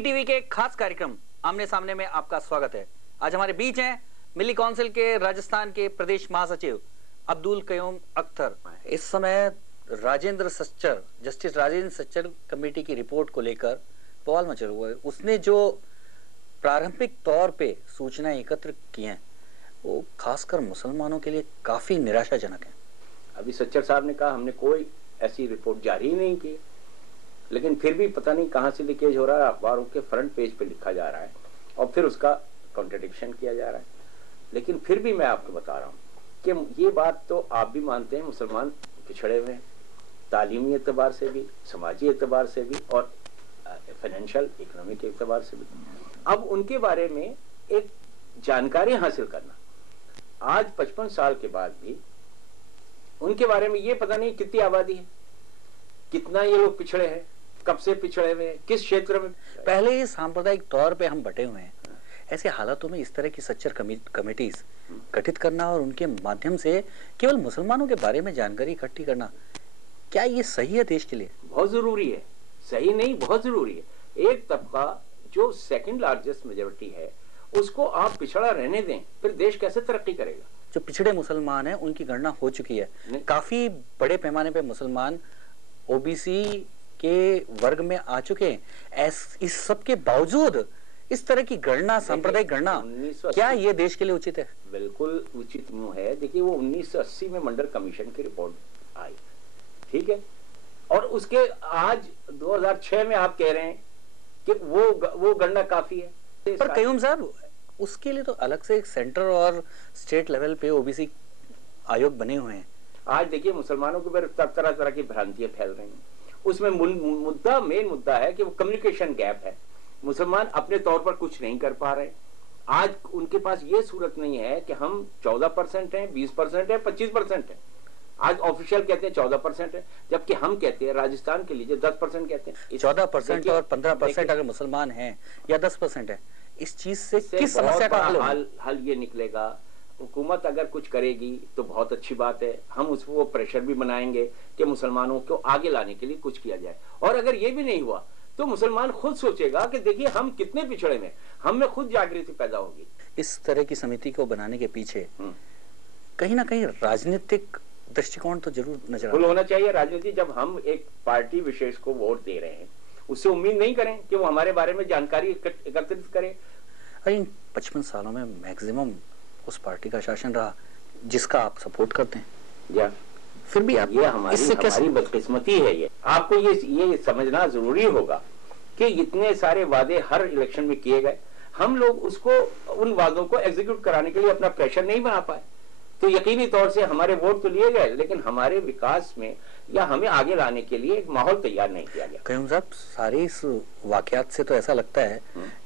TV के एक खास कार्यक्रम आमने सामने में आपका स्वागत है। आज हमारे बीच हैं मिली काउंसिल के राजस्थान के प्रदेश महासचिव अब्दुल कयूम अख्तर। इस समय जस्टिस राजेंद्र सच्चर कमेटी की रिपोर्ट को लेकर बवाल मचा हुआ है। उसने जो प्रारंभिक तौर पे सूचनाएं एकत्र की हैं वो खासकर मुसलमानों के लिए काफी निराशाजनक है। अभी सच्चर साहब ने कहा हमने कोई ऐसी रिपोर्ट जारी नहीं की, लेकिन फिर भी पता नहीं कहां से लीकेज हो रहा है, अखबारों के फ्रंट पेज पे लिखा जा रहा है और फिर उसका कॉन्ट्रडिक्शन किया जा रहा है। लेकिन फिर भी मैं आपको बता रहा हूं कि ये बात तो आप भी मानते हैं, मुसलमान पिछड़े हुए हैं, तालीमी एतबार से भी, समाजी एतबार से भी और फाइनेंशियल इकोनॉमिक एतबार से भी। अब उनके बारे में एक जानकारी हासिल करना, आज 55 साल के बाद भी उनके बारे में ये पता नहीं कितनी आबादी है, कितना ये लोग पिछड़े हैं, कब से पिछड़े हुए हैं, किस क्षेत्र में। पहले ही सांप्रदायिक तौर पे हम बटे हुए हैं। ऐसे हालातों में इस तरह की सच्चर कमेटीज गठित करना और उनके माध्यम से केवल मुसलमानों के बारे में जानकारी इकट्ठी करना, क्या ये सही है देश के लिए? बहुत जरूरी है, सही नहीं बहुत जरूरी है। एक तबका जो सेकंड लार्जेस्ट मेजोरिटी है उसको आप पिछड़ा रहने दें, फिर देश कैसे तरक्की करेगा? जो पिछड़े मुसलमान हैं उनकी गणना हो चुकी है, काफी बड़े पैमाने पे मुसलमान ओबीसी के वर्ग में आ चुके हैं। इस सब के बावजूद इस तरह की गणना, सांप्रदायिक गणना, क्या ये देश के लिए उचित है? बिल्कुल उचित नहीं है। देखिए वो 1980 में मंडल कमीशन की रिपोर्ट आई, ठीक है, और उसके आज 2006 में आप कह रहे हैं कि वो गणना काफी है। पर कयूम साहब, उसके लिए तो अलग से एक सेंटर और स्टेट लेवल पे ओबीसी आयोग बने हुए हैं। आज देखिए मुसलमानों के ऊपर तरह तरह की भ्रांतियां फैल रही हैं। उसमें मेन मुद्दा है कि वो कम्युनिकेशन गैप है। मुसलमान अपने तौर पर कुछ नहीं कर पा रहे। आज उनके पास ये सूरत नहीं है कि हम 14% हैं, 20% है, 25% है। आज ऑफिशियल कहते हैं 14% है, जबकि हम कहते हैं राजस्थान के लिए 10% कहते हैं। 14% और 15% अगर मुसलमान हैं या 10% है, इस चीज से किस समस्या का हल ये निकलेगा? हुकूमत अगर कुछ करेगी तो बहुत अच्छी बात है, हम उसको प्रेशर भी बनाएंगे कि मुसलमानों को आगे लाने के लिए कुछ किया जाए। और अगर ये भी नहीं हुआ तो मुसलमान खुद सोचेगा कि देखिए हम कितने पिछड़े में, हम में खुद जागृति पैदा होगी। इस तरह की समिति को बनाने के पीछे कहीं ना कहीं राजनीतिक दृष्टिकोण तो जरूर नजर आता है। होना चाहिए राजनीति। जब हम एक पार्टी विशेष को वोट दे रहे हैं, उससे उम्मीद नहीं करें कि वो हमारे बारे में जानकारी एकत्रित करे। इन 55 सालों में मैक्सिमम उस पार्टी का शासन रहा जिसका आप सपोर्ट करते हैं, या फिर भी आप ये हमारी बदकिस्मती है। ये आपको ये समझना जरूरी होगा कि इतने सारे वादे हर इलेक्शन में किए गए, हम लोग उसको उन वादों को एग्जीक्यूट कराने के लिए अपना प्रेशर नहीं बना पाए। तो यकीनी तौर से हमारे वोट तो लिए गए, लेकिन हमारे विकास में या हमें आगे लाने के लिए एक माहौल तैयार नहीं किया गया। कयूम साहब, सारे इस वाकयात से तो ऐसा लगता है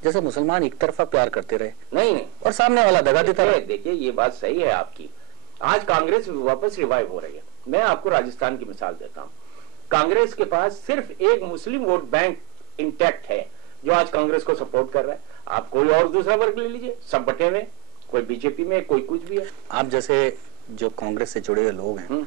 जैसे मुसलमान एक तरफा प्यार करते रहे, नहीं और सामने वाला दगा देता रहे। देखिए ये बात सही है आपकी। आज कांग्रेस वापस रिवाइव हो रही है। मैं आपको राजस्थान की मिसाल देता हूँ। कांग्रेस के पास सिर्फ एक मुस्लिम वोट बैंक इंटैक्ट है जो आज कांग्रेस को सपोर्ट कर रहा है। आप कोई और दूसरा वर्ग ले लीजिए, सब बटे हुए, कोई बीजेपी में, कोई कुछ भी है। आप जैसे जो कांग्रेस से जुड़े हुए लोग हैं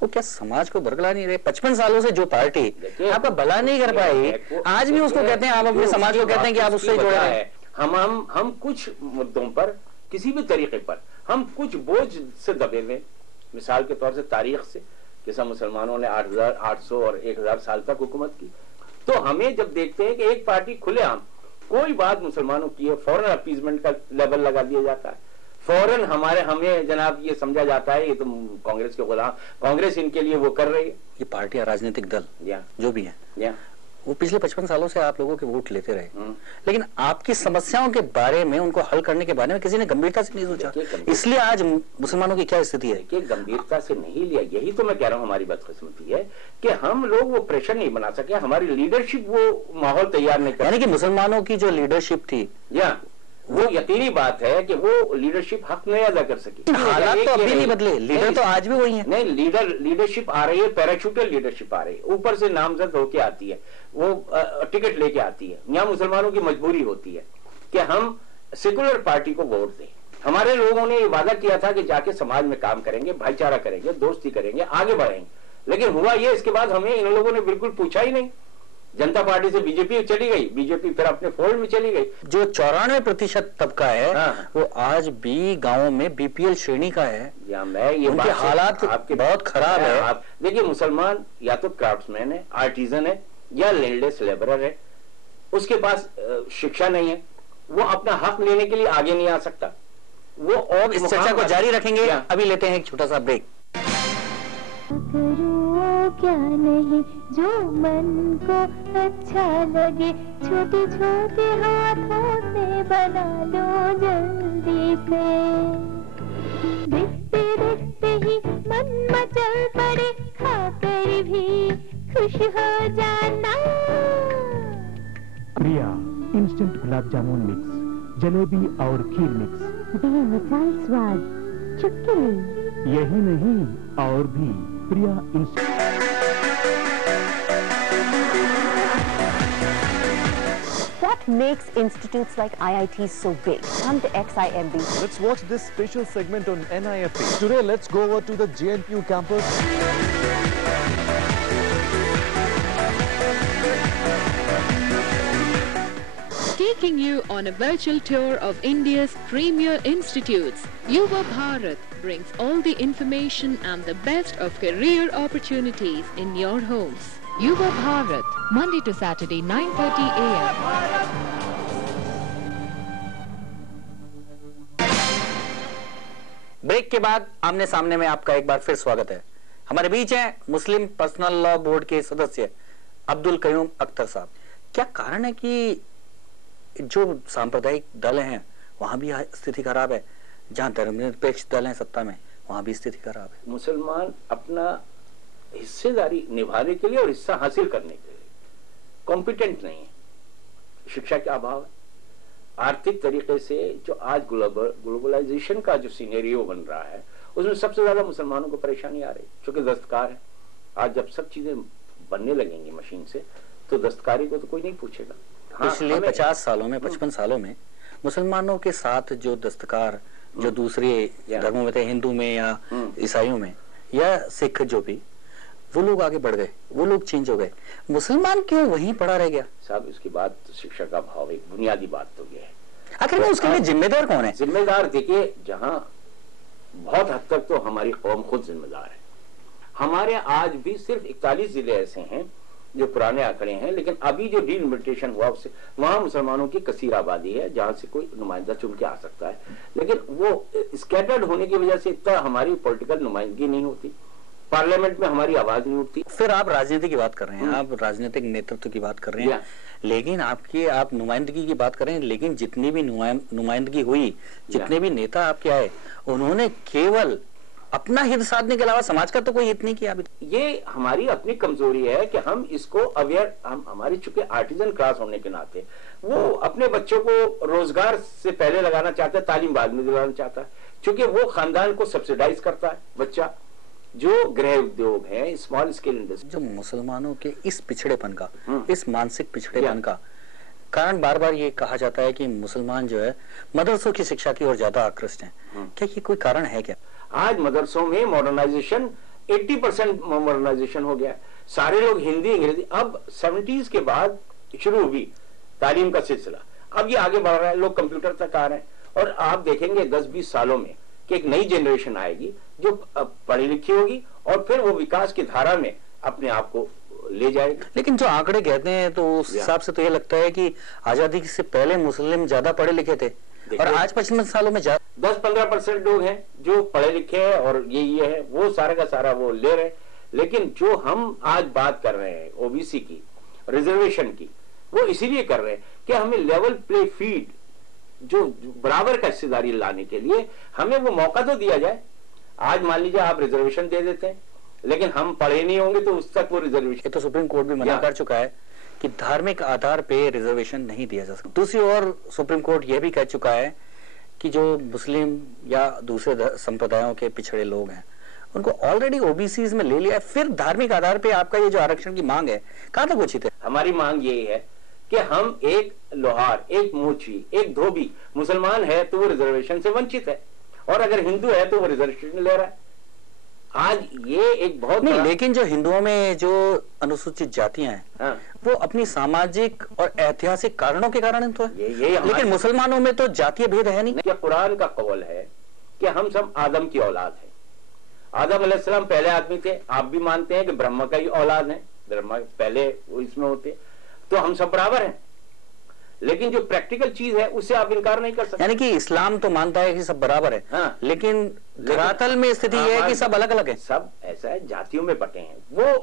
वो क्या समाज को बरगला नहीं रहे? 55 सालों से जो पार्टी आपका भला नहीं कर पाई, आज भी उसको कहते हैं, आप अपने समाज को कहते हैं कि आप उससे जुड़े हैं। हम कुछ मुद्दों पर, किसी भी तरीके पर हम कुछ बोझ से दबे हुए। मिसाल के तौर से तारीख से, जैसा मुसलमानों ने 800 और 1000 साल तक हुकूमत की, तो हमें जब देखते हैं कि एक पार्टी खुलेआम कोई बात मुसलमानों की है, फौरन अपीजमेंट का लेवल लगा दिया जाता है, फौरन हमें जनाब ये समझा जाता है ये तो कांग्रेस के गुलाम, कांग्रेस इनके लिए वो कर रही है। ये पार्टियां, राजनीतिक दल जो भी है, वो पिछले 55 सालों से आप लोगों के वोट लेते रहे, लेकिन आपकी समस्याओं के बारे में, उनको हल करने के बारे में किसी ने गंभीरता से नहीं सोचा। इसलिए आज मुसलमानों की क्या स्थिति है कि गंभीरता से नहीं लिया। यही तो मैं कह रहा हूं हमारी बदकिस्मती है कि हम लोग वो प्रेशर नहीं बना सके, हमारी लीडरशिप वो माहौल तैयार नहीं कर। यानी कि मुसलमानों की जो लीडरशिप थी, वो यकीनी बात है कि वो लीडरशिप हक नहीं अदा कर सकी। हालात तो अभी नहीं बदले, लीडर तो आज भी वही है। नहीं, लीडरशिप आ रही है, पैराशूटर लीडरशिप आ रही है, ऊपर से नामजद होके आती है, वो टिकट लेके आती है। यहाँ मुसलमानों की मजबूरी होती है कि हम सेकुलर पार्टी को वोट दें। हमारे लोगों ने ये वादा किया था कि जाके समाज में काम करेंगे, भाईचारा करेंगे, दोस्ती करेंगे, आगे बढ़ेंगे, लेकिन हुआ ये, इसके बाद हमें इन लोगों ने बिल्कुल पूछा ही नहीं। जनता पार्टी से बीजेपी चली गई, बीजेपी फिर अपने फोल्ड में चली गई। जो 94% तबका है हाँ। वो आज भी गांवों में बीपीएल श्रेणी का है। या मैं ये उनके हालात आपके बहुत खराब है। आप देखिए, मुसलमान या तो क्राफ्ट्समैन है, आर्टिजन है, या लैंडलेस लेबरर है, उसके पास शिक्षा नहीं है, वो अपना हक लेने के लिए आगे नहीं आ सकता। वो और इस चर्चा को जारी रखेंगे, अभी लेते हैं एक छोटा सा ब्रेक। क्या नहीं जो मन को अच्छा लगे, छोटे छोटे हाथों से बना लो जल्दी से, देखते देखते ही मन मचल पड़े, खाकर भी खुश हो जाना। प्रिया इंस्टेंट गुलाब जामुन मिक्स, जलेबी और खीर मिक्स, बेमिसाल स्वाद, चुटकी यही नहीं और भी प्रिया instant. What makes institutes like IITs so big? Come to XIMB. Let's watch this special segment on NIFT. Today, let's go over to the JNPU campus. Taking you on a virtual tour of India's premier institutes, Yuva Bharat brings all the information and the best of career opportunities in your homes. Yuva Bharat, Monday to Saturday, 9:30 a.m. Break के बाद आमने सामने में आपका एक बार फिर स्वागत है। हमारे बीच हैं मुस्लिम पर्सनल लॉ बोर्ड के सदस्य अब्दुल कयूम अख्तर साहब। क्या कारण है कि जो सांप्रदायिक दल हैं वहां भी स्थिति खराब है, जहां धर्मनिरपेक्ष दल हैं सत्ता में वहां भी स्थिति खराब है? मुसलमान अपना हिस्सेदारी निभाने के लिए और हिस्सा हासिल करने के लिए कॉम्पिटेंट नहीं है। शिक्षा का अभाव है, आर्थिक तरीके से जो आज ग्लोबलाइजेशन का जो सिनेरियो बन रहा है उसमें सबसे ज्यादा मुसलमानों को परेशानी आ रही, क्योंकि दस्तकार है। आज जब सब चीजें बनने लगेंगी मशीन से तो दस्तकारी को तो कोई नहीं पूछेगा। पिछले 50 सालों में 55 सालों में मुसलमानों के साथ जो दस्तकार जो दूसरे धर्मों में थे, हिंदू में या ईसाइयों में या सिख, जो भी वो लोग आगे बढ़ गए, वो लोग चेंज हो गए, मुसलमान क्यों वहीं पड़ा रह गया? साहब इसकी बात तो शिक्षा का भाव एक बुनियादी बात तो ये है। आखिर में उसके लिए जिम्मेदार कौन है? जिम्मेदार देखिए, जहां बहुत हद तक तो हमारी कौम खुद जिम्मेदार है। हमारे आज भी सिर्फ 41 जिले ऐसे हैं जो पुराने आंकड़े हैं, लेकिन अभी जो डीलिमिटेशन हुआ उससे वहां मुसलमानों की कसीर आबादी है जहां से कोई नुमाइंदा चुन के आ सकता है, लेकिन वो स्कैटर्ड होने की वजह से इतना हमारी पॉलिटिकल नुमाइंदगी नहीं होती, पार्लियामेंट में हमारी आवाज नहीं उठती। फिर आप राजनीति की बात कर रहे हैं, आप राजनीतिक नेतृत्व की बात कर रहे हैं, लेकिन आप नुमाइंदगी की बात कर रहे हैं, लेकिन जितनी भी नुमाइंदगी हुई, जितने भी नेता आपके आए, उन्होंने केवल अपना हित साधने के अलावा समाज का तो कोई हित नहीं किया अभी। ये हमारी अपनी कमजोरी है कि हम इसको अवेयर, हम हमारी चूंकि आर्टिजन क्लास होने के नाते वो अपने बच्चों को रोजगार से पहले लगाना चाहता है, तालीम बाद में दिलाना चाहता है, क्योंकि वो खानदान को सब्सिडाइज करता है बच्चा। जो गृह उद्योग है, स्मॉल स्केल इंडस्ट्री, जो मुसलमानों के इस पिछड़ेपन का, इस मानसिक पिछड़ेपन का कारण बार बार ये कहा जाता है कि मुसलमान जो है मदरसों की शिक्षा की ओर ज्यादा आकृष्ट हैं। क्या ये कोई कारण है क्या? आज मदरसों में मॉडर्नाइजेशन 80% मॉडर्नाइजेशन हो गया, सारे लोग हिंदी अंग्रेजी, अब 70s के बाद शुरू हुई तालीम का सिलसिला, अब ये आगे बढ़ रहा है, लोग कंप्यूटर तक आ रहे हैं, और आप देखेंगे 10-20 सालों में कि एक नई जनरेशन आएगी जो पढ़ी लिखी होगी और फिर वो विकास की धारा में अपने आप को ले जाएगी। लेकिन जो आंकड़े कहते हैं तो उस हिसाब से तो ये लगता है कि आजादी से पहले मुस्लिम ज्यादा पढ़े लिखे थे और आज 55 सालों में 10-15% लोग हैं जो पढ़े लिखे हैं और ये है, वो सारा का सारा वो ले रहे। लेकिन जो हम आज बात कर रहे हैं ओबीसी की, रिजर्वेशन की, वो इसीलिए कर रहे हैं कि हमें लेवल प्ले फील्ड, जो बराबर का हिस्सेदारी लाने के लिए हमें वो मौका तो दिया जाए। आज मान लीजिए आप रिजर्वेशन दे देते हैं, लेकिन हम पढ़े नहीं होंगे तो उस तक वो रिजर्वेशन। तो सुप्रीम कोर्ट भी मना कर चुका है कि धार्मिक आधार पे रिजर्वेशन नहीं दिया जा सकता। दूसरी ओर सुप्रीम कोर्ट यह भी कह चुका है कि जो मुस्लिम या दूसरे संप्रदायों के पिछड़े लोग हैं उनको ऑलरेडी ओबीसीज में ले लिया है, फिर धार्मिक आधार पे आपका ये जो आरक्षण की मांग है कहां तक उचित है? हमारी मांग यही है कि हम एक लोहार, एक मोची, एक धोबी मुसलमान है तो वो रिजर्वेशन से वंचित है, और अगर हिंदू है तो वो रिजर्वेशन ले रहा है। आज ये एक बहुत नहीं, लेकिन जो हिंदुओं में जो अनुसूचित जातियां हैं वो अपनी सामाजिक और ऐतिहासिक कारणों के कारण तो है, ये लेकिन मुसलमानों में तो जातीय भेद है नहीं। क्या कुरान का कौल है कि हम सब आदम की औलाद है। आदम अलैहिस्सलाम पहले आदमी थे, आप भी मानते हैं कि ब्रह्मा का ही औलाद है, ब्रह्मा पहले इसमें होते, तो हम सब बराबर हैं। लेकिन जो प्रैक्टिकल चीज है उससे आप इनकार नहीं कर सकते। यानी कि इस्लाम तो मानता है कि सब बराबर है, हाँ। लेकिन धरातल में स्थिति यह है कि सब अलग अलग है। सब ऐसा है, जातियों में बटे हैं।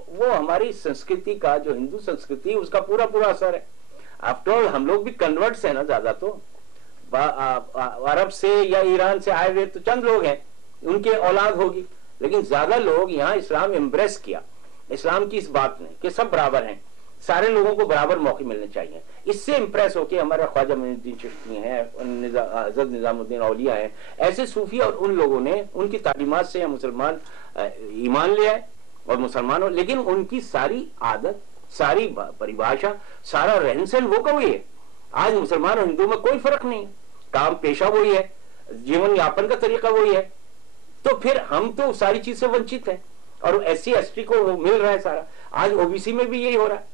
वो हमारी संस्कृति का, जो हिंदू संस्कृति, उसका पूरा पूरा असर है। आफ्टर ऑल हम लोग भी कन्वर्ट्स है ना, ज्यादा तो अरब से या ईरान से आए हुए तो चंद लोग हैं, उनके औलाद होगी, लेकिन ज्यादा लोग यहाँ इस्लाम एम्ब्रेस किया। इस्लाम की इस बात ने कि सब बराबर हैं, सारे लोगों को बराबर मौके मिलने चाहिए। इससे इंप्रेस होके हमारे ख्वाजा मोइनुद्दीन चिश्ती हैं, हज़रत निजामुद्दीन औलिया हैं, ऐसे सूफी और उन लोगों ने उनकी तालीमात से मुसलमान ईमान लिया है और मुसलमान हो। लेकिन उनकी सारी आदत, सारी परिभाषा, सारा रहन सहन वो का वही है। आज मुसलमान और हिंदू में कोई फर्क नहीं है, काम पेशा वही है, जीवन यापन का तरीका वही है। तो फिर हम तो सारी चीज से वंचित हैं और SC ST को वो मिल रहा है सारा। आज OBC में भी यही हो रहा है।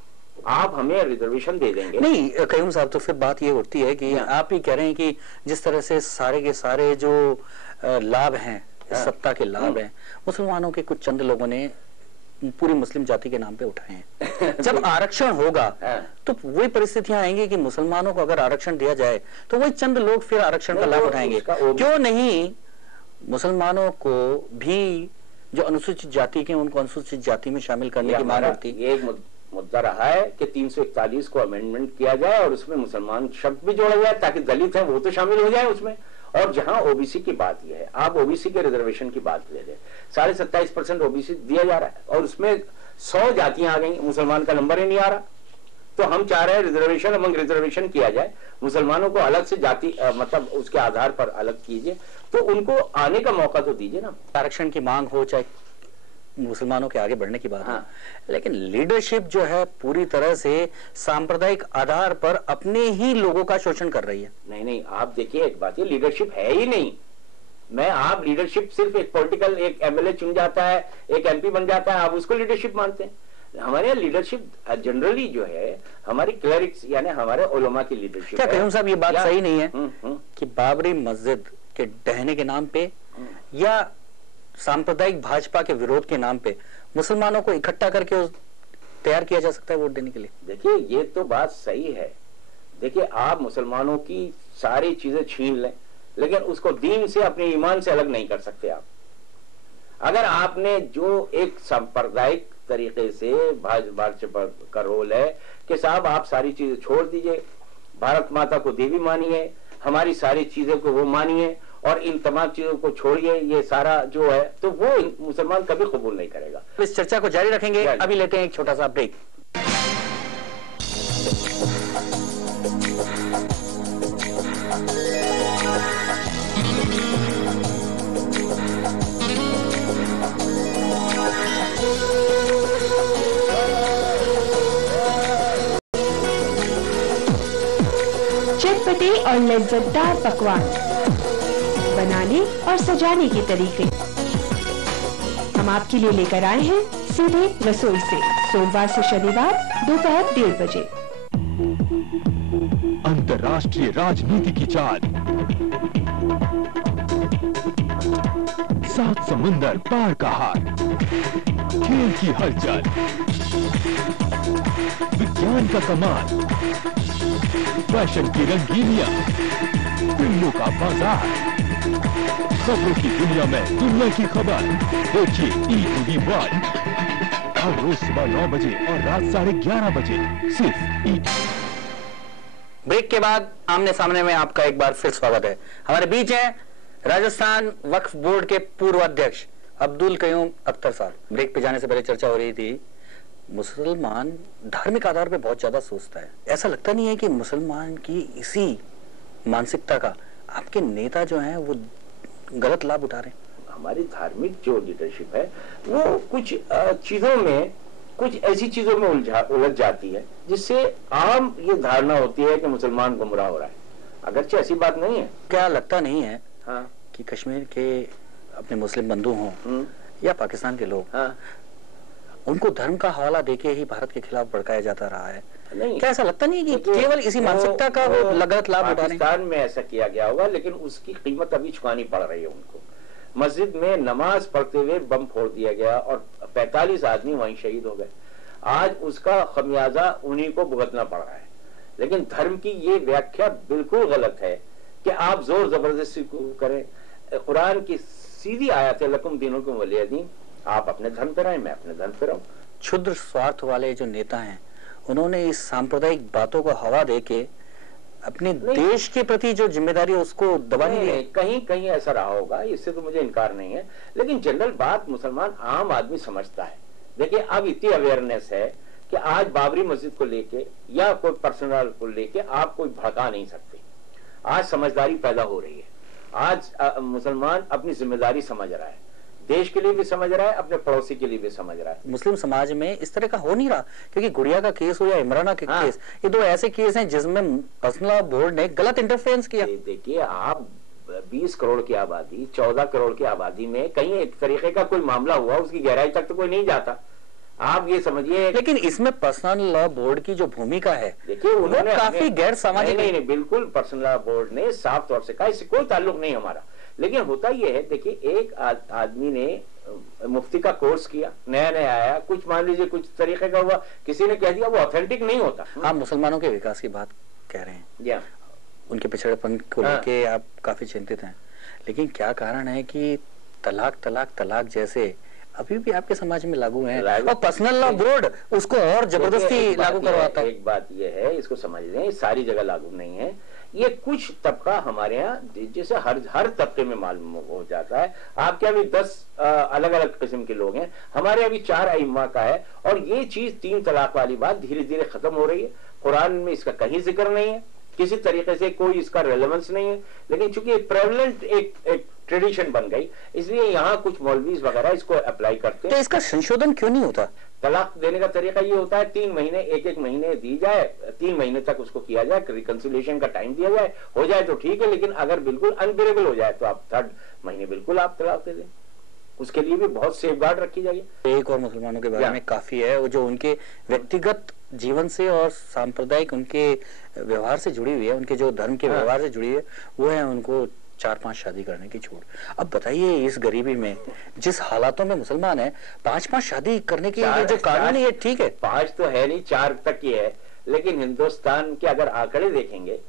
आप हमें रिजर्वेशन दे देंगे नहीं कयूम साहब, तो फिर बात ये उठती है कि आप ही कह रहे हैं कि जिस तरह से सारे के सारे जो लाभ हैं, सत्ता के लाभ हैं, मुसलमानों के कुछ चंद लोगों ने पूरी मुस्लिम जाति के नाम पे उठाए हैं। जब आरक्षण होगा तो वही परिस्थितियां आएंगी कि मुसलमानों को अगर आरक्षण दिया जाए तो वही चंद लोग फिर आरक्षण का लाभ उठाएंगे। क्यों नहीं मुसलमानों को भी जो अनुसूचित जाति के, उनको अनुसूचित जाति में शामिल करने की मांग उठती। एक मुद्दा रहा है कि 341 को अमेंडमेंट किया जाए और उसमें मुसलमान शब्द भी जोड़ा जाए ताकि दलित हैं वो तो शामिल हो जाए उसमें। और जहां OBC की बात यह है, आप OBC के रिजर्वेशन की बात ले लें, 27.5% OBC दिया जा रहा है और उसमें 100 जातियां आ गई, मुसलमान का नंबर ही नहीं आ रहा। तो हम चाह रहे हैं रिजर्वेशन अमंग रिजर्वेशन किया जाए, मुसलमानों को अलग से जाति मतलब उसके आधार पर अलग कीजिए, तो उनको आने का मौका तो दीजिए ना। आरक्षण की मांग हो चाहे मुसलमानों के आगे बढ़ने की बात है, लेकिन लीडरशिप जो है पूरी तरह से सांप्रदायिक आधार पर अपने ही लोगों का शोषण कर रही है। नहीं, आप देखिए एक बात, ये लीडरशिप है ही नहीं। आप लीडरशिप सिर्फ एक पॉलिटिकल, एक MLA चुन जाता है, एक MP बन जाता है, आप उसको लीडरशिप मानते हैं। हमारे यहाँ लीडरशिप जनरली जो है हमारी क्लरिक्स यानी हमारे उलमा की लीडरशिप। क्या कयूम साहब ये बात सही नहीं है कि बाबरी मस्जिद के ढहने के नाम पे या सांप्रदायिक भाजपा के विरोध के नाम पे मुसलमानों को इकट्ठा करके तैयार किया जा सकता है वोट देने के लिए? देखिए ये तो बात सही है। देखिए आप मुसलमानों की सारी चीजें छीन लें, लेकिन उसको दीन से, अपने ईमान से अलग नहीं कर सकते आप। अगर आपने जो एक सांप्रदायिक तरीके से भाजपा का रोल है कि साहब आप सारी चीजें छोड़ दीजिए, भारत माता को देवी मानिए, हमारी सारी चीजों को वो मानिए और इन तमाम चीजों को छोड़िए, ये सारा जो है, तो वो मुसलमान कभी कबूल नहीं करेगा। इस चर्चा को जारी रखेंगे, अभी लेते हैं एक छोटा सा ब्रेक। चटपटे और लज्जतदार पकवान बनाने और सजाने के तरीके हम आपके लिए लेकर आए हैं सीधे रसोई से, सोमवार से शनिवार दोपहर 1:30 बजे। अंतर्राष्ट्रीय राजनीति की चाल, 7 समुंदर पार का हार, खेल की हलचल, विज्ञान का कमाल, फैशन की रंगीनियां, फिल्मों का बाजार, खबरों की दुनिया में दुनिया की खबर। देखिए E-TV1 हर रोज सुबह 9 बजे और रात 11:30 बजे सिर्फ E। ब्रेक के बाद आमने सामने में आपका एक बार फिर स्वागत है। हमारे बीच है राजस्थान वक्फ बोर्ड के पूर्व अध्यक्ष अब्दुल कयूम अख्तर साहब। ब्रेक पे जाने से पहले चर्चा हो रही थी, मुसलमान धार्मिक आधार पे बहुत ज्यादा सोचता है। ऐसा लगता नहीं है कि मुसलमान की इसी मानसिकता का आपके नेता जो हैं वो गलत लाभ उठा रहे हैं? हमारी धार्मिक जो लीडरशिप है वो कुछ चीजों में, कुछ ऐसी चीजों में उलझ जाती है जिससे आम ये धारणा होती है कि मुसलमान गुमराह हो रहा है, अगरचे ऐसी बात नहीं है। क्या लगता नहीं है कि कश्मीर के अपने मुस्लिम बंधु हों या पाकिस्तान के लोग, उनको धर्म का हवाला देके ही भारत के खिलाफ भड़काया जाता रहा है? क्या ऐसा लगता नहीं कि केवल इसी मानसिकता का वो गलत लाभ उठा रहे हैं? पाकिस्तान में ऐसा किया गया होगा, लेकिन उसकी कीमत अभी चुकानी पड़ रही है उनको। मस्जिद में नमाज पढ़ते हुए बम फोड़ दिया गया और 45 आदमी वहीं शहीद हो गए। आज उसका खमियाजा उन्हीं को भुगतना पड़ रहा है। लेकिन धर्म की ये व्याख्या बिल्कुल गलत है कि आप जोर जबरदस्ती करें। कुरान की सीधी आयत है, लकुम दीनुकुम वलिय दीन, आप अपने धर्म पर आए, मैं अपने धर्म पर आऊं। क्षुद्र स्वार्थ वाले जो नेता हैं, उन्होंने इस सांप्रदायिक बातों को हवा देके अपने देश के प्रति जो जिम्मेदारी है उसको दबा नहीं दिया। कहीं कहीं ऐसा रहा होगा, इससे तो मुझे इनकार नहीं है, लेकिन जनरल बात मुसलमान आम आदमी समझता है। देखिए, अब इतनी अवेयरनेस है कि आज बाबरी मस्जिद को लेके या कोई पर्सनल को लेके आप कोई भड़का नहीं सकते। आज समझदारी पैदा हो रही है। आज मुसलमान अपनी जिम्मेदारी समझ रहा है, देश के लिए भी समझ रहा है, अपने पड़ोसी के लिए भी समझ रहा है। मुस्लिम समाज में इस तरह का हो नहीं रहा, क्योंकि गुड़िया का केस हो या इमराना के केस, ये दो ऐसे केस हैं जिसमें पर्सनल बोर्ड ने गलत इंटरफेरेंस किया। देखिए, आप 20 करोड़ की आबादी, 14 करोड़ की आबादी में कहीं एक तरीके का कोई मामला हुआ, उसकी गहराई तक तो कोई नहीं जाता। आप ये समझिए। लेकिन इसमें पर्सनल लॉ बोर्ड की जो भूमिका है, देखिए, उन्होंने काफी गैर सामाजिक। नहीं, बिल्कुल पर्सनल लॉ बोर्ड ने साफ तौर से कहा इससे कोई ताल्लुक नहीं हमारा। लेकिन होता यह है, देखिए, एक आदमी ने मुफ्ती का कोर्स किया, नया नया आया, कुछ मान लीजिए कुछ तरीके का हुआ, किसी ने कह दिया, वो ऑथेंटिक नहीं होता। आप मुसलमानों के विकास की बात कह रहे हैं, उनके पिछड़ेपन को लेके आप काफी चिंतित हैं, लेकिन क्या कारण है कि तलाक तलाक तलाक जैसे अभी भी आपके समाज में लागू हैं और पर्सनल लॉ बोर्ड उसको और जबरदस्ती लागू करवाता है? एक बात ये है, इसको समझ लें, सारी जगह लागू नहीं है। ये कुछ तबका हमारे यहाँ, जैसे हर तबके में मालूम हो जाता है। आपके अभी 10 अलग अलग किस्म के लोग हैं, हमारे अभी 4 अइम्मा का है, और ये चीज 3 तलाक वाली बात धीरे धीरे खत्म हो रही है। कुरान में इसका कहीं जिक्र नहीं है, किसी तरीके से कोई इसका रेलेवेंस नहीं है, लेकिन चूंकि प्रेवलेंट एक ट्रेडिशन बन गई, इसलिए यहाँ कुछ मौलवीज वगैरह इसको अप्लाई करते हैं। तो इसका संशोधन क्यों नहीं होता? तलाक देने का तरीका ये होता है, 3 महीने, एक महीने दी जाए, 3 महीने तक उसको किया जाए, रिकंसिलिएशन का टाइम दिया जाए, हो जाए तो ठीक है, लेकिन अगर बिल्कुल अनबेरेबल हो जाए तो आप 3rd महीने बिल्कुल आप तलाक दे दें। उसके लिए भी बहुत सेफगार्ड रखी जाएगी। एक और मुसलमानों के बारे में काफी है, वो जो उनके व्यक्तिगत जीवन से और सांप्रदायिक उनके व्यवहार से जुड़ी हुई है, उनके जो धर्म के व्यवहार से जुड़ी है, वो है उनको 4-5 शादी करने की छूट। अब बताइए, इस गरीबी में जिस हालातों में मुसलमान है, 5-5 शादी करने की जो कानून है, ये ठीक है? 5 तो है नहीं, 4 तक ही है। लेकिन हिंदुस्तान के अगर आंकड़े देखेंगे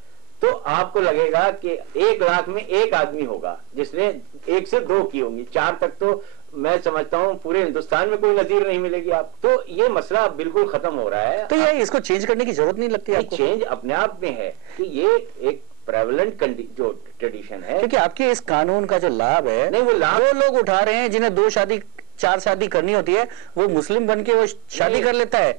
तो आपको लगेगा कि 1 लाख में 1 आदमी होगा जिसने 1 से 2 की होंगी। 4 तक तो मैं समझता हूँ पूरे हिंदुस्तान में कोई नजीर नहीं मिलेगी आप। तो ये मसला बिल्कुल खत्म हो रहा है। तो ये इसको चेंज करने की जरूरत नहीं लगती आपको? चेंज अपने आप में है कि ये एक प्रेवलेंट जो ट्रेडिशन है, क्योंकि आपके इस कानून का जो लाभ है, नहीं, वो लाभ वो लोग उठा रहे हैं जिन्हें 2 शादी 4 शादी करनी होती है, वो मुस्लिम बन के वो शादी कर लेता है,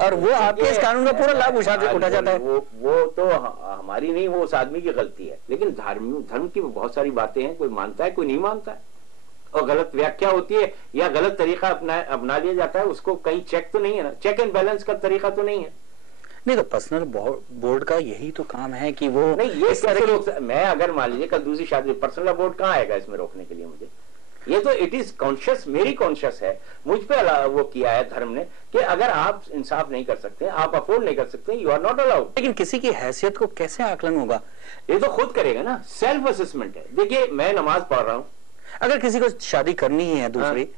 और वो आपके इस कानून का पूरा लाभ उठा जाता है। वो तो हमारी नहीं, वो उस आदमी की गलती है। लेकिन धर्म की बहुत सारी बातें हैं, कोई मानता है, कोई नहीं मानता है, और गलत व्याख्या होती है या गलत तरीका अपना लिया जाता है। उसको कहीं चेक तो नहीं है ना, चेक एंड बैलेंस का तरीका तो नहीं है। नहीं, तो पर्सनल बोर्ड का यही तो काम है कि वो नहीं, ये इस तरह मैं अगर मान लीजिए कल दूसरी शादी, पर्सनल बोर्ड कहाँ आएगा इसमें रोकने के लिए मुझे? ये तो इट इज कॉन्शियस, मेरी कॉन्शियस है, मुझ पे वो किया है धर्म ने कि अगर आप इंसाफ नहीं कर सकते, आप अफोर्ड नहीं कर सकते, यू आर नॉट अलाउड। लेकिन किसी की हैसियत को कैसे आकलन होगा? ये तो खुद करेगा ना, सेल्फ असेसमेंट है। देखिए, मैं नमाज पढ़ रहा हूँ, अगर किसी को शादी करनी ही है दूसरी,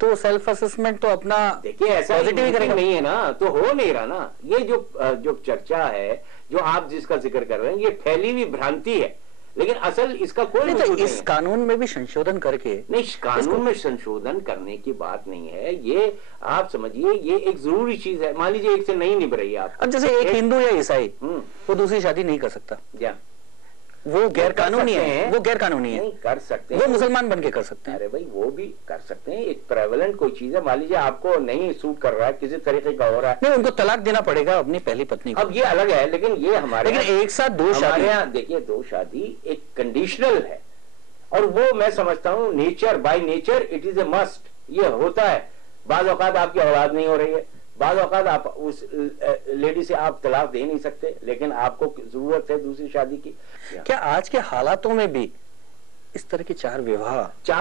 तो सेल्फ असेसमेंट तो अपना, देखिए, ऐसा पॉजिटिव ही करेगा नहीं है ना, तो हो नहीं रहा ना। ये जो चर्चा है, जो आप जिसका जिक्र कर रहे हैं, ये फैली हुई भ्रांति है, लेकिन असल इसका कोई तो इस कानून में भी संशोधन करके, नहीं, कानून में संशोधन करने की बात नहीं है। ये आप समझिए, ये एक जरूरी चीज है। मान लीजिए 1 से नहीं निभ रही आप, अब जैसे एक हिंदू या ईसाई वो दूसरी शादी नहीं कर सकता, वो गैर कानूनी है, वो गैर कानूनी है, नहीं कर सकते, वो मुसलमान बन के कर सकते हैं। अरे भाई, वो भी कर सकते हैं। एक प्रेवलेंट कोई चीज है, मान लीजिए आपको नहीं सूट कर रहा है, किसी तरीके का हो रहा है, नहीं, उनको तलाक देना पड़ेगा अपनी पहली पत्नी को। अब ये अलग है, लेकिन ये हमारे एक साथ 2 शादी, देखिए 2 शादी एक कंडीशनल है, और वो मैं समझता हूँ nature, by nature it is a must, ये होता है। बाज़ औक़ात आपकी औलाद नहीं हो रही है, बाज़ औक़ात आप उस लेडी से आप तलाक दे नहीं सकते, लेकिन आपको जरूरत है दूसरी शादी की। क्या आज के हालातों में भी इस तरह के 4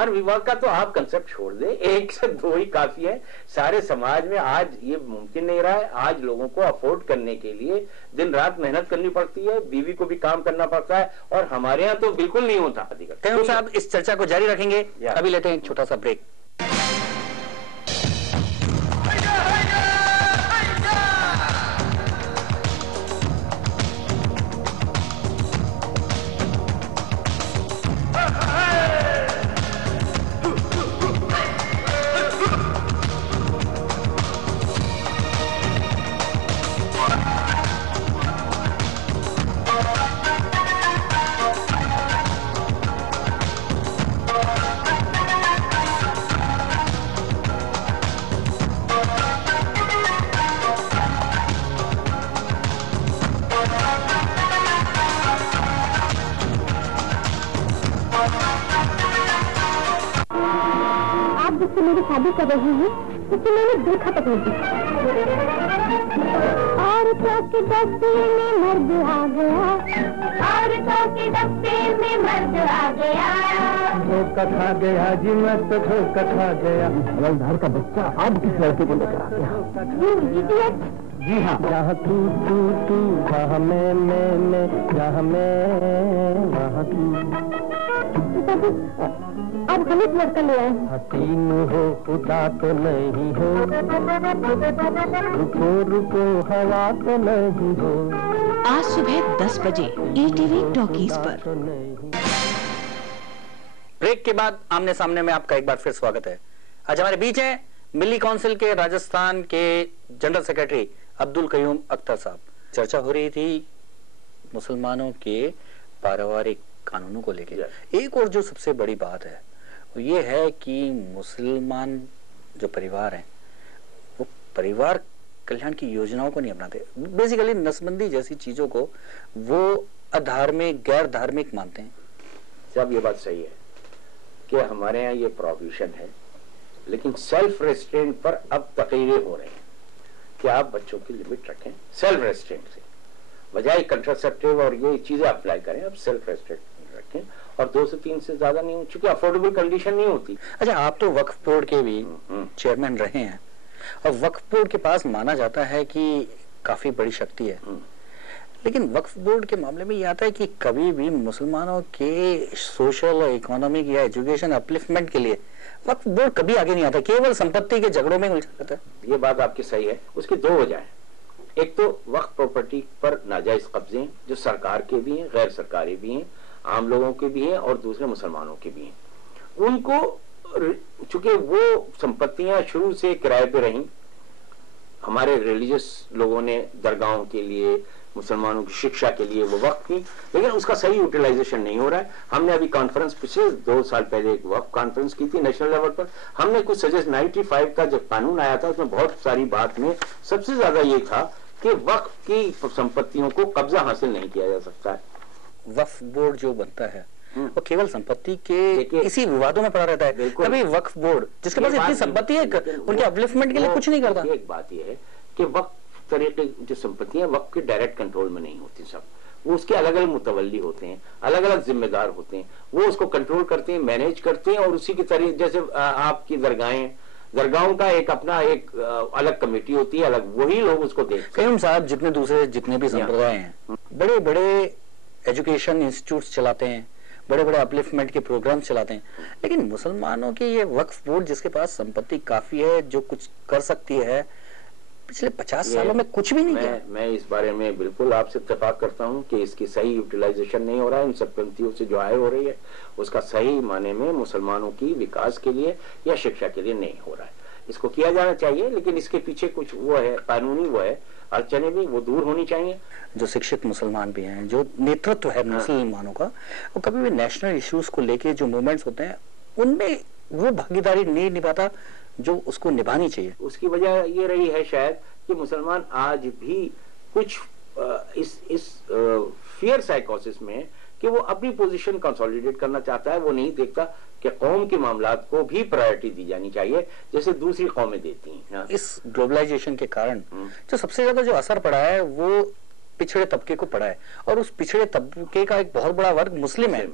विवाह का तो आप कंसेप्ट छोड़ दे, 1 से 2 ही काफी है। सारे समाज में आज ये मुमकिन नहीं रहा है। आज लोगों को अफोर्ड करने के लिए दिन रात मेहनत करनी पड़ती है, बीवी को भी काम करना पड़ता है, और हमारे यहाँ तो बिल्कुल नहीं होता। कयूम साहब इस चर्चा को जारी रखेंगे, अभी लेते हैं एक छोटा सा ब्रेक। जिससे मेरी शादी कर रही है उससे मैंने दिल खत्म कर दी। औरतों के डब्बे में मर्द आ गया, औरतों के डब्बे में मर्द आ गया। धोखा खा गया जी, मैं तो धोखा खा गया। हवलदार का बच्चा अब किस लड़के को लेकर आ गया? जी हाँ, जहाँ तू तू तू, जहाँ मैं, जहाँ मैं वहाँ तू। अब गलत लड़का ले आए। हसीन हो खुदा तो नहीं हो, रुको रुको हवा तो नहीं हो। आज सुबह 10 बजे ETV टॉकीज पर। ब्रेक के बाद आमने सामने में आपका एक बार फिर स्वागत है। आज हमारे बीच हैं मिली काउंसिल के राजस्थान के जनरल सेक्रेटरी अब्दुल कयूम अख्तर साहब। चर्चा हो रही थी मुसलमानों के पारिवारिक कानूनों को लेकर। एक और जो सबसे बड़ी बात है वो ये है कि मुसलमान जो परिवार हैं वो परिवार कल्याण की योजनाओं को नहीं अपनाते। बेसिकली नस्बंदी जैसी चीजों को वो अधार्मिक, गैर धार्मिक मानते हैं। सब ये बात सही है कि हमारे यहाँ ये प्रोविजन है, लेकिन सेल्फ रेस्ट्रेंट पर अब तकरीरें हो रही हैं कि आप बच्चों की लिमिट रखें सेल्फ रेस्ट्रेंट से, बजाय कंट्रासेप्टिव और ये चीजें अप्लाई करें। अब सेल्फ रेस्ट्रेंट रखें और 2 से 3 से ज्यादा नहीं हो, चूंकि अफोर्डेबल कंडीशन नहीं होती। अच्छा, आप तो वक्फ बोर्ड के भी चेयरमैन रहे हैं और वक्फ बोर्ड के पास माना जाता है कि काफी बड़ी शक्ति है, लेकिन वक्फ बोर्ड के मामले में ये आता है कि कभी भी मुसलमानों के सोशल, इकोनॉमिक या एजुकेशन अपलिफ्टमेंट के लिए वक्फ बोर्ड कभी आगे नहीं आता, केवल संपत्ति के झगड़ों में उलझा रहता है। ये बात आपकी सही है। उसकी 2 वजह है। एक तो वक्फ प्रॉपर्टी पर नाजायज कब्जे हैं जो सरकार के भी हैं, गैर सरकारी भी हैं, आम लोगों के भी हैं और दूसरे मुसलमानों के भी हैं। उनको चूंकि वो संपत्तियां शुरू से किराए पे रहीं, हमारे रिलीजियस लोगों ने दरगाहों के लिए, मुसलमानों की शिक्षा के लिए वो वक्त की, लेकिन उसका सही यूटिलाइजेशन नहीं हो रहा है। हमने अभी कॉन्फ्रेंस पिछले 2 साल पहले एक वक्फ कॉन्फ्रेंस की थी नेशनल लेवल पर। हमने कुछ सजेस्ट 95 का जब कानून आया था उसमें बहुत सारी बात में सबसे ज्यादा ये था कि वक्फ की संपत्तियों को कब्जा हासिल नहीं किया जा सकता है। वक्फ बोर्ड जो बनता है वो केवल संपत्ति के इसी विवादों में पड़ा रहता है। कभी वक्फ बोर्ड जिसके पास इतनी संपत्ति है उनके अपलिफ्टमेंट के लिए कुछ नहीं करता। एक बात यह है कि वक्फ तरीके जो संपत्तियां वक्फ के डायरेक्ट कंट्रोल में नहीं होती, सब वो उसके अलग अलग मुतवल्ली होते हैं, अलग अलग जिम्मेदार होते हैं, वो उसको कंट्रोल करते हैं, मैनेज करते हैं और उसी के तरीके जैसे आपकी दरगाहों का एक अपना एक अलग कमेटी होती है, अलग वही लोग उसको देखते हैं। कयूम साहब जितने भी संप्रदाय हैं बड़े बड़े एजुकेशन इंस्टीट्यूट्स चलाते हैं, बड़े बड़े अपलिफ्टमेंट के प्रोग्राम चलाते हैं, लेकिन मुसलमानों की ये वक्फ बोर्ड जिसके पास संपत्ति काफी है, जो कुछ कर सकती है, पिछले 50 सालों में कुछ भी नहीं किया। मैं इस बारे में बिल्कुल आपसे इत्तेफाक करता हूं कि इसकी सही यूटिलाइजेशन नहीं हो रहा है। इन संपत्तियों से जो आय हो रही है उसका सही माने में मुसलमानों की विकास के लिए या शिक्षा के लिए नहीं हो रहा है। इसको किया जाना चाहिए, लेकिन इसके पीछे कुछ वो है कानूनी, वो है अड़चने भी, वो दूर होनी चाहिए। जो शिक्षित मुसलमान भी हैं, जो नेतृत्व है मुसलमानों का, वो कभी भी नेशनल इश्यूज को लेके जो मूवमेंट्स होते हैं उनमें वो भागीदारी नहीं निभाता जो उसको निभानी चाहिए। उसकी वजह ये रही है शायद कि मुसलमान आज भी कुछ इस फियर साइकोसिस में कि वो अपनी पोजीशन कंसोलिडेट करना चाहता है। वो नहीं देखता कि कौम के मामलात को भी प्रायोरिटी दी जानी चाहिए जैसे दूसरी कौमें देती हैं। इस ग्लोबलाइजेशन के कारण जो सबसे ज्यादा जो असर पड़ा है वो पिछड़े तबके को पड़ा है, और उस पिछड़े तबके का एक बहुत बड़ा वर्ग मुस्लिम है।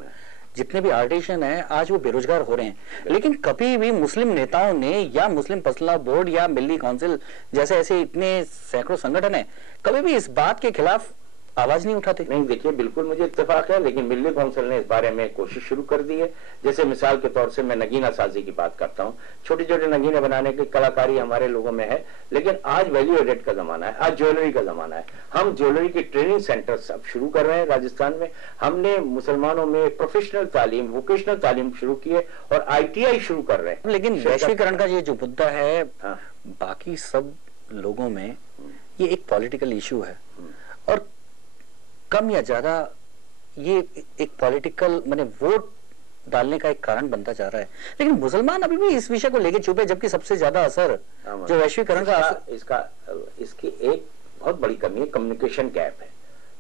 जितने भी आर्टिशियन हैं आज वो बेरोजगार हो रहे हैं। लेकिन कभी भी मुस्लिम नेताओं ने या मुस्लिम पर्सनल बोर्ड या मिल्ली काउंसिल जैसे ऐसे इतने सैकड़ों संगठन हैं, कभी भी इस बात के खिलाफ आवाज नहीं उठाते। नहीं, देखिए बिल्कुल मुझे इत्तेफाक है, लेकिन मिल्ली काउंसिल ने इस बारे में कोशिश शुरू कर दी है। जैसे मिसाल के तौर से मैं नगीना साजी की बात करता हूँ, छोटे छोटे नगीने बनाने की कलाकारी हमारे लोगों में है, लेकिन आज वैल्यू एडेड का जमाना है, आज ज्वेलरी का जमाना है। हम ज्वेलरी की ट्रेनिंग सेंटर्स अब शुरू कर रहे हैं राजस्थान में। हमने मुसलमानों में प्रोफेशनल तालीम, वोकेशनल तालीम शुरू की है और ITI शुरू कर रहे हैं। लेकिन वैश्वीकरण का ये जो मुद्दा है, बाकी सब लोगों में ये एक पॉलिटिकल इशू है और कम या ज्यादा ये एक पॉलिटिकल माने वोट डालने का एक कारण बनता जा रहा है। लेकिन मुसलमान अभी भी इस विषय को लेकर चुप है, जबकि सबसे ज्यादा असर जो वैश्वीकरण का इसकी एक बहुत बड़ी कमी है, कम्युनिकेशन गैप है।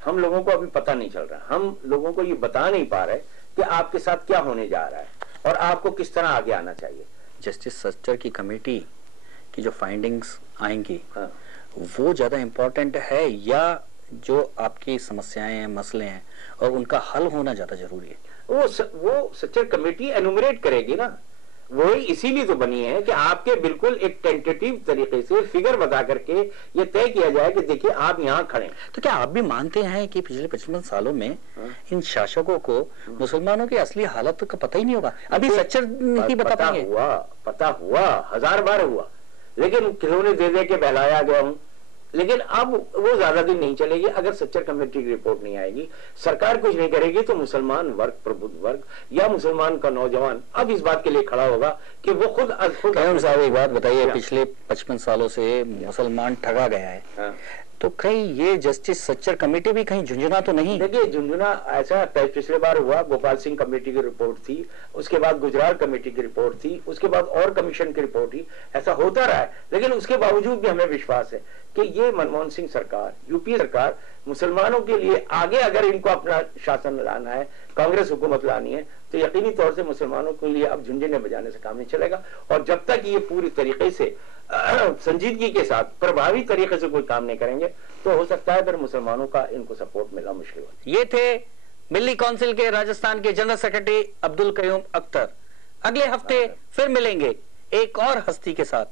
हम लोगों को अभी पता नहीं चल रहा, हम लोगों को ये बता नहीं पा रहे कि आपके साथ क्या होने जा रहा है और आपको किस तरह आगे आना चाहिए। जस्टिस सच्चर की कमेटी की जो फाइंडिंग्स आएंगी वो ज्यादा इंपॉर्टेंट है या जो आपकी समस्याएं हैं, मसले हैं और उनका हल होना ज्यादा जरूरी है? वो सच्चर कमेटी एनुमरेट करेगी ना, वही इसीलिए तो बनी है कि आपके बिल्कुल एक टेंटेटिव तरीके से फिगर बता करके ये तय किया जाए कि देखिए आप यहाँ खड़े। तो क्या आप भी मानते हैं कि पिछले 55 सालों में इन शासकों को मुसलमानों की असली हालत का पता ही नहीं होगा? अभी सच्चर नहीं बता पाएंगे? पता हुआ 1000 बार हुआ, लेकिन खिलौने दे दे के बहलाया गया हूं। लेकिन अब वो ज्यादा दिन नहीं चलेगी। अगर सच्चर कमेटी की रिपोर्ट नहीं आएगी, सरकार कुछ नहीं करेगी, तो मुसलमान वर्ग, प्रबुद्ध वर्ग या मुसलमान का नौजवान अब इस बात के लिए खड़ा होगा कि वो खुद साहब एक बात बताइए, पिछले 55 सालों से मुसलमान ठगा गया है, तो कहीं ये जस्टिस सच्चर कमेटी भी कहीं झुंझुना तो नहीं? देखिए झुंझुना ऐसा पिछले बार हुआ, गोपाल सिंह कमेटी की रिपोर्ट थी, उसके बाद गुजरात कमेटी की रिपोर्ट थी, उसके बाद और कमीशन की रिपोर्ट थी, ऐसा होता रहा है। लेकिन उसके बावजूद भी हमें विश्वास है कि ये मनमोहन सिंह सरकार, यूपीए सरकार मुसलमानों के लिए आगे अगर इनको अपना शासन लाना है, कांग्रेस हुकूमत लानी है, तो यकीनी तौर से मुसलमानों के लिए अब झुंझुने बजाने से काम नहीं चलेगा। और जब तक ये पूरी तरीके से संजीदगी के साथ प्रभावी तरीके से कोई काम नहीं करेंगे, तो हो सकता है फिर मुसलमानों का इनको सपोर्ट मिलना मुश्किल हो। ये थे मिल्ली काउंसिल के राजस्थान के जनरल सेक्रेटरी अब्दुल कयूम अख्तर। अगले हफ्ते फिर मिलेंगे एक और हस्ती के साथ।